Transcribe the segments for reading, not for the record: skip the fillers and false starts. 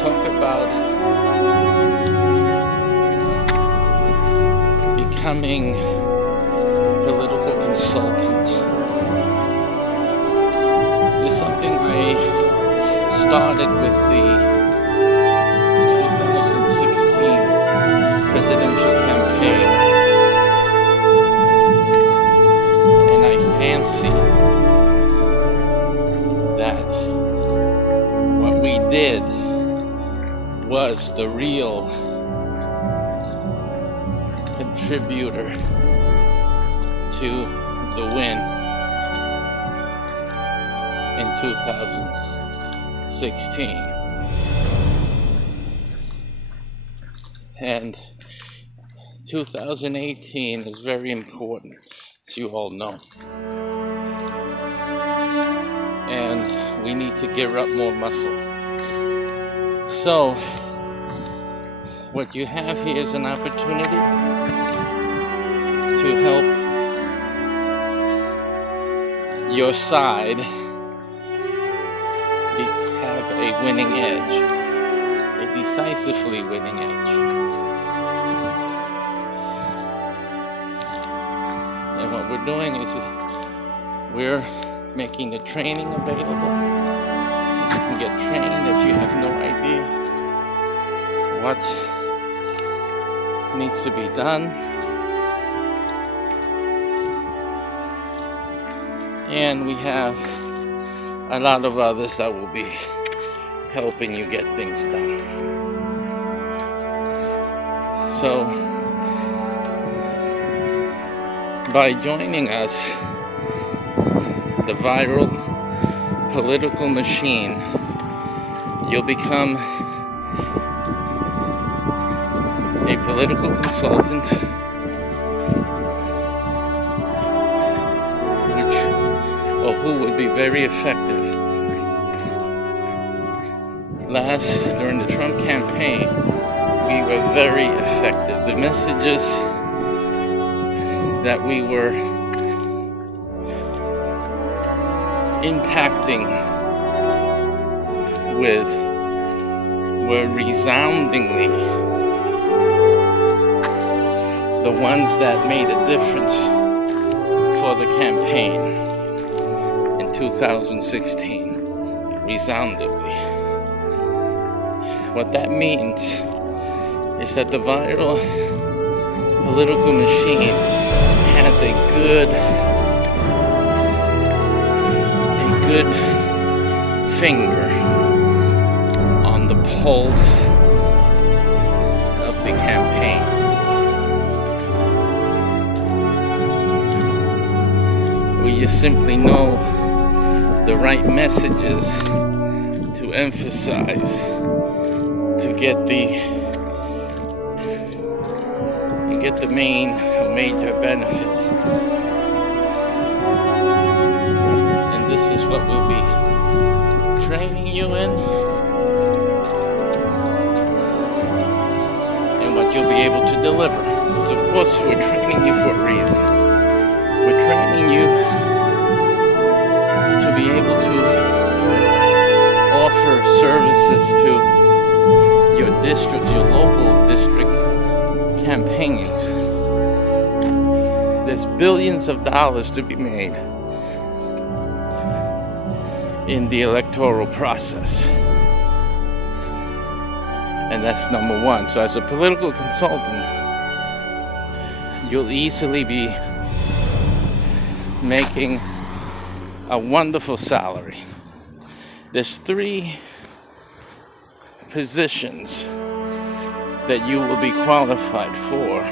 talk about becoming a political consultant. This is something I started with the 2016 presidential campaign, and I fancy that what we did was the real contributor to the win in 2016. And 2018 is very important, as you all know. And we need to gear up more muscle. So, what you have here is an opportunity to help your side have a winning edge, a decisively winning edge. And what we're doing is we're making the training available so you can get trained if you have no idea what needs to be done. And we have a lot of others that will be helping you get things done. So, by joining us, the viral political machine, you'll become a political consultant, who would be very effective. During the Trump campaign, we were very effective. The messages that we were impacting with were resoundingly the ones that made a difference for the campaign. 2016, resoundingly. What that means is that the viral political machine has a good finger on the pulse of the campaign. We just simply know the right messages to emphasize to get the major benefit. And this is what we'll be training you in, and what you'll be able to deliver. Because of course we're training you for a reason. We're training you to be able to offer services to your districts, your local district campaigns. There's billions of dollars to be made in the electoral process. And that's number one. So as a political consultant, you'll easily be making a wonderful salary. There's 3 positions that you will be qualified for.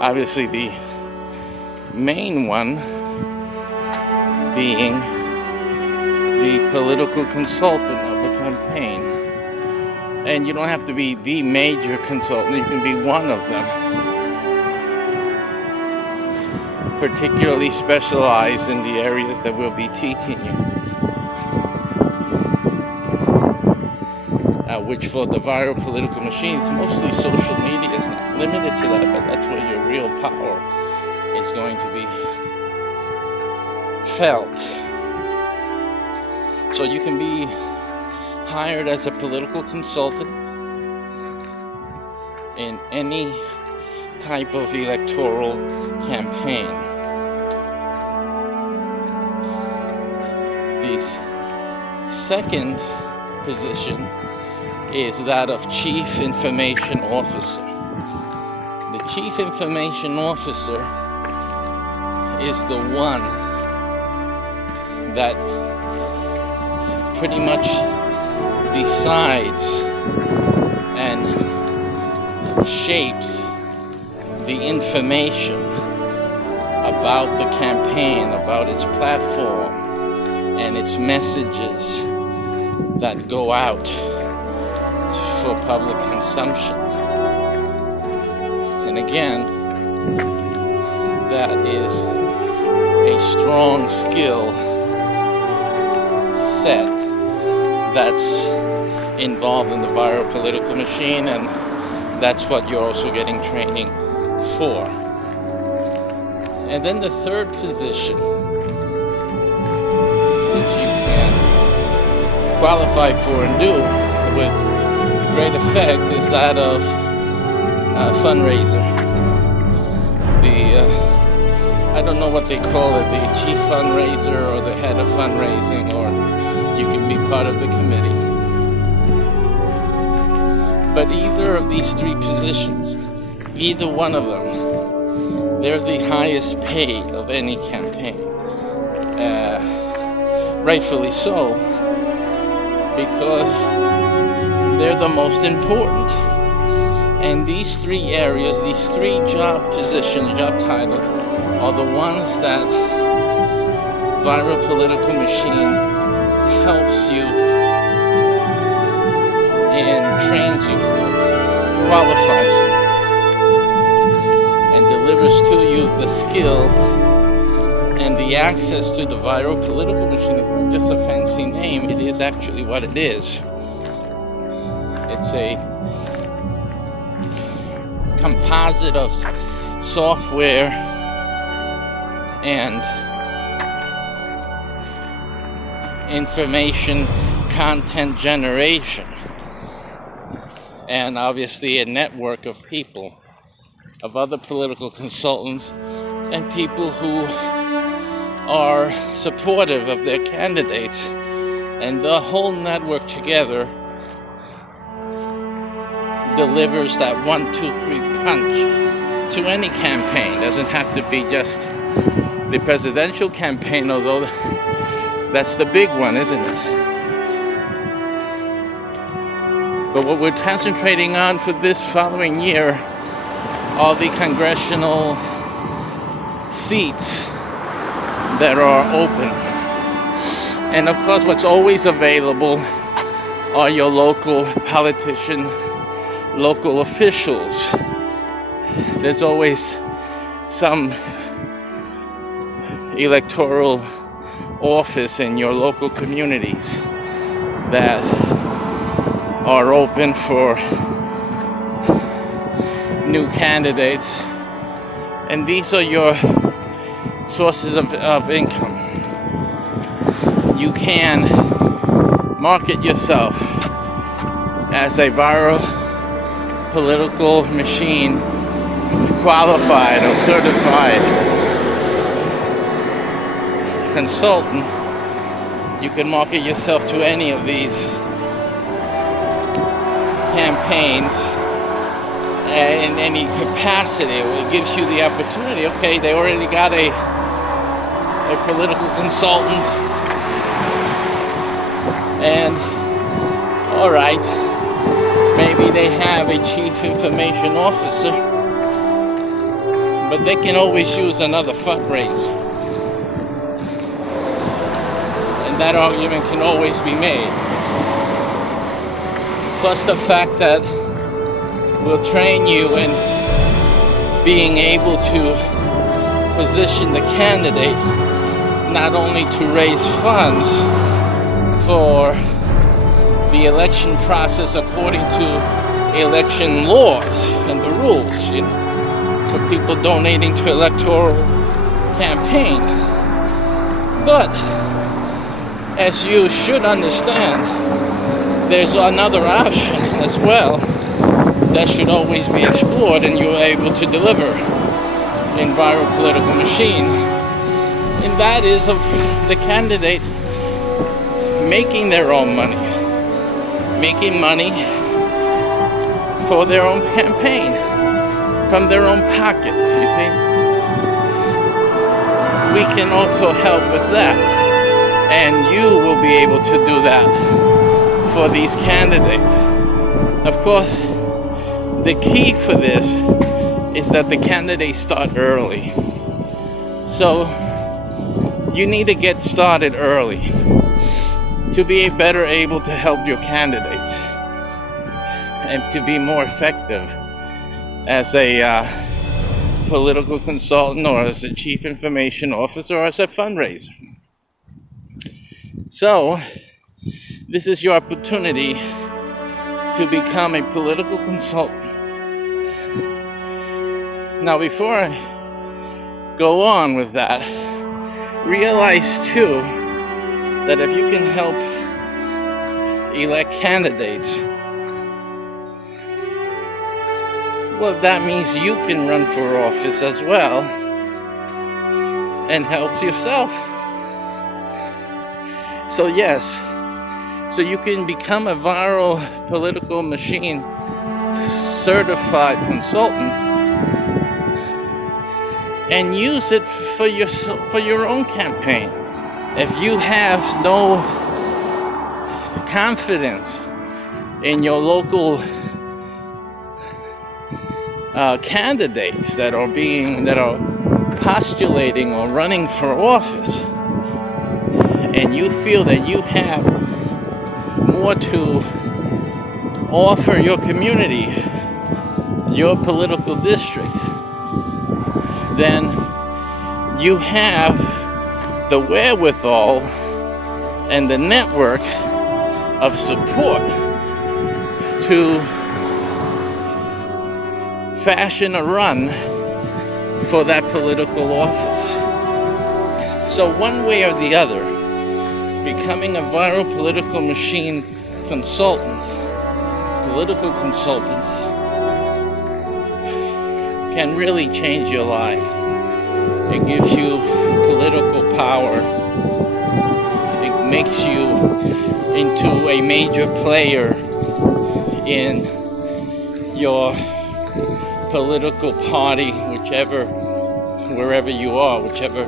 Obviously the main one being the political consultant of the campaign. And you don't have to be the major consultant, you can be one of them. Particularly specialized in the areas that we'll be teaching you. Which for the viral political machines, mostly social media is not limited to that, but that's where your real power is going to be felt. So you can be hired as a political consultant in any type of electoral campaign. The second position is that of Chief Information Officer. The Chief Information Officer is the one that pretty much decides and shapes the information about the campaign, about its platform, and its messages that go out for public consumption. And again, that is a strong skill set that's involved in the viral political machine, and that's what you're also getting training for. And then the third position, which you can qualify for and do with great effect, is that of fundraiser. I don't know what they call it, the chief fundraiser or the head of fundraising, or you can be part of the committee. But either of these three positions, either one of them, they're the highest pay of any campaign. Rightfully so, because they're the most important. And these three areas, these three job positions, job titles, are the ones that viral political machine helps you and trains you for, qualifies you, and delivers to you the skill and the access to the viral political machine. It's not just a fancy name, it is actually what it is. It's a composite of software and information content generation, and obviously a network of people, of other political consultants and people who are supportive of their candidates, and the whole network together delivers that 1-2-3 punch to any campaign. Doesn't have to be just the presidential campaign, although that's the big one, isn't it? But what we're concentrating on for this following year are the congressional seats that are open. And of course, what's always available are your local politicians, local officials. There's always some electoral office in your local communities that are open for new candidates, and these are your sources of income. You can market yourself as a viral political machine qualified or certified consultant. You can market yourself to any of these campaigns in any capacity. It gives you the opportunity. Okay, they already got a political consultant, and all right, maybe they have a chief information officer, but they can always use another fundraiser. And that argument can always be made. Plus the fact that we'll train you in being able to position the candidate not only to raise funds for the election process according to election laws and the rules, you know, for people donating to electoral campaign, but as you should understand, there's another option as well that should always be explored, and you're able to deliver in viral political machine. And that is of the candidate making their own money, making money for their own campaign, from their own pocket, you see. We can also help with that, and you will be able to do that for these candidates. Of course, the key for this is that the candidates start early. So you need to get started early to be better able to help your candidates and to be more effective as a political consultant, or as a chief information officer, or as a fundraiser. So this is your opportunity to become a political consultant. Now, before I go on with that, realize too that if you can help elect candidates, well, that means you can run for office as well and helps yourself. So yes, so you can become a viral political machine certified consultant and use it for your own campaign. If you have no confidence in your local candidates that are postulating or running for office, and you feel that you have more to offer your community, your political district, then you have the wherewithal and the network of support to fashion a run for that political office. So one way or the other, becoming a viral political machine consultant, political consultant, can really change your life. It gives you political power. It makes you into a major player in your political party, wherever you are, whichever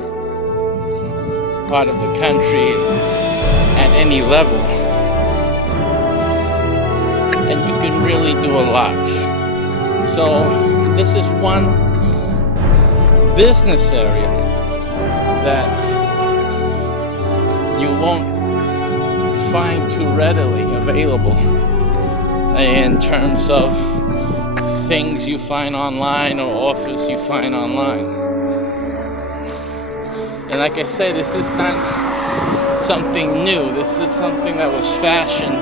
part of the country, at any level. And you can really do a lot. So this is one business area that you won't find too readily available in terms of things you find online or offers you find online. And like I said, this is not something new. This is something that was fashioned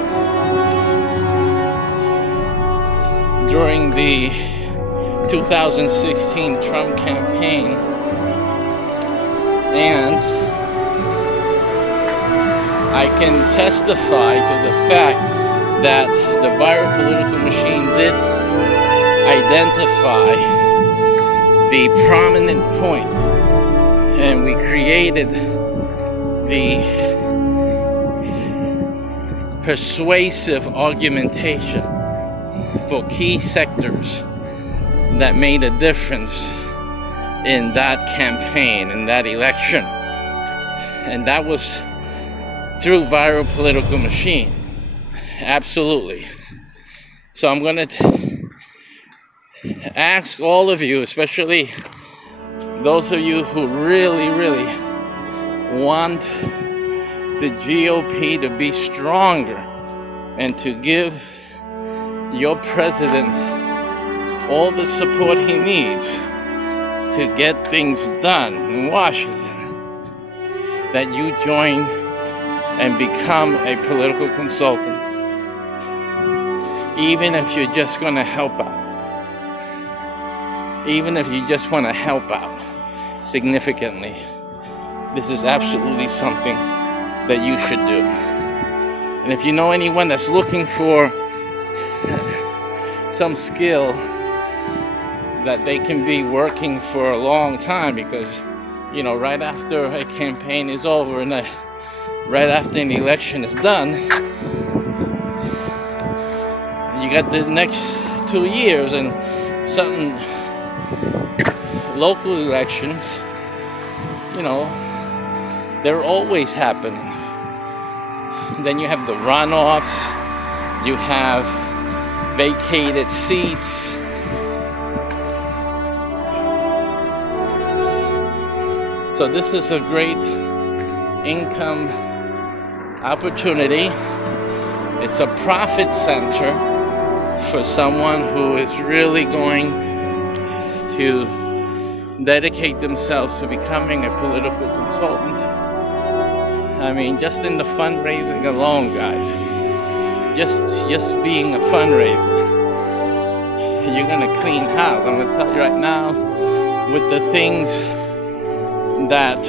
during the 2016 Trump campaign, and I can testify to the fact that the viral political machine did identify the prominent points, and we created the persuasive argumentation for key sectors that made a difference in that campaign, in that election. And that was through viral political machine. Absolutely. So I'm going to ask all of you, especially those of you who really want the GOP to be stronger and to give your president all the support he needs to get things done in Washington, that you join and become a political consultant, even if you're just going to help out. Even if you just want to help out significantly, this is absolutely something that you should do. And if you know anyone that's looking for some skill that they can be working for a long time, because you know, right after a campaign is over and right after an election is done, you got the next 2 years and certain local elections, you know, they're always happening. Then you have the runoffs, you have vacated seats. So this is a great income opportunity. It's a profit center for someone who is really going to dedicate themselves to becoming a political consultant. I mean, just in the fundraising alone, guys, just being a fundraiser, you're gonna clean house. I'm gonna tell you right now, with the things that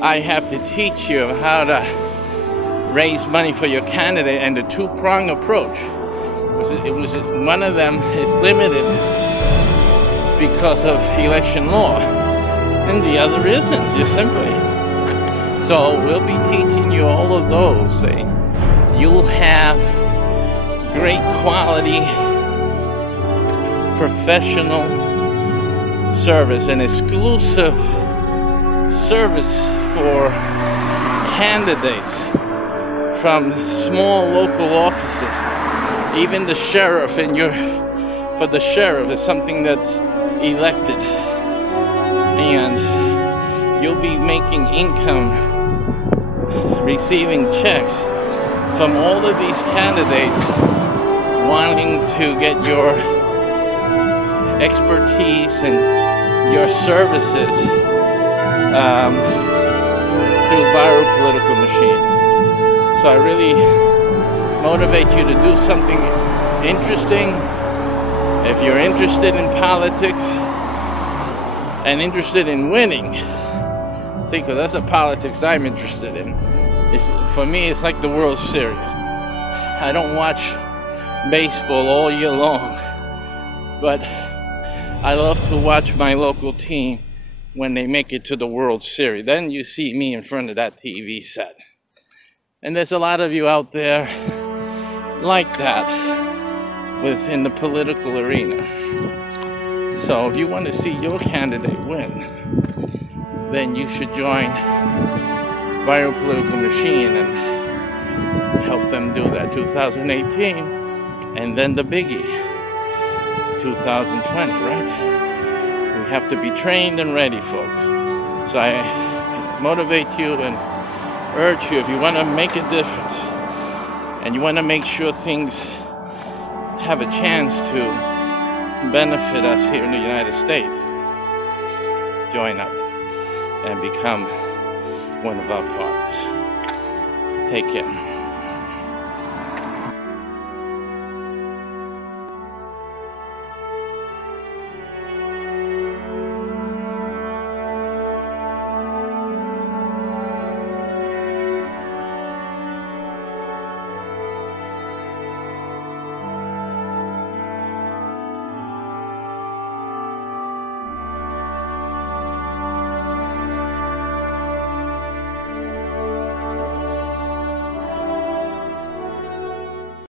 I have to teach you how to raise money for your candidate, and the two-prong approach. It was one of them is limited because of election law, and the other isn't, just simply. So we'll be teaching you all of those things. You'll have great quality professional service and exclusive service for candidates from small local offices. Even the sheriff for the sheriff is something that's elected, and you'll be making income, receiving checks from all of these candidates wanting to get your expertise and your services through viral political machine. So I really motivate you to do something interesting. If you're interested in politics and interested in winning, see, because that's the politics I'm interested in. For me, it's like the World Series. I don't watch baseball all year long, but I love to watch my local team when they make it to the World Series. Then you see me in front of that TV set. And there's a lot of you out there like that within the political arena. So if you want to see your candidate win, then you should join Viral Political Machine and help them do that. 2018, and then the biggie, 2020, right? We have to be trained and ready, folks. So I motivate you and urge you, if you want to make a difference and you want to make sure things have a chance to benefit us here in the United States, join up and become one of our partners. Take care.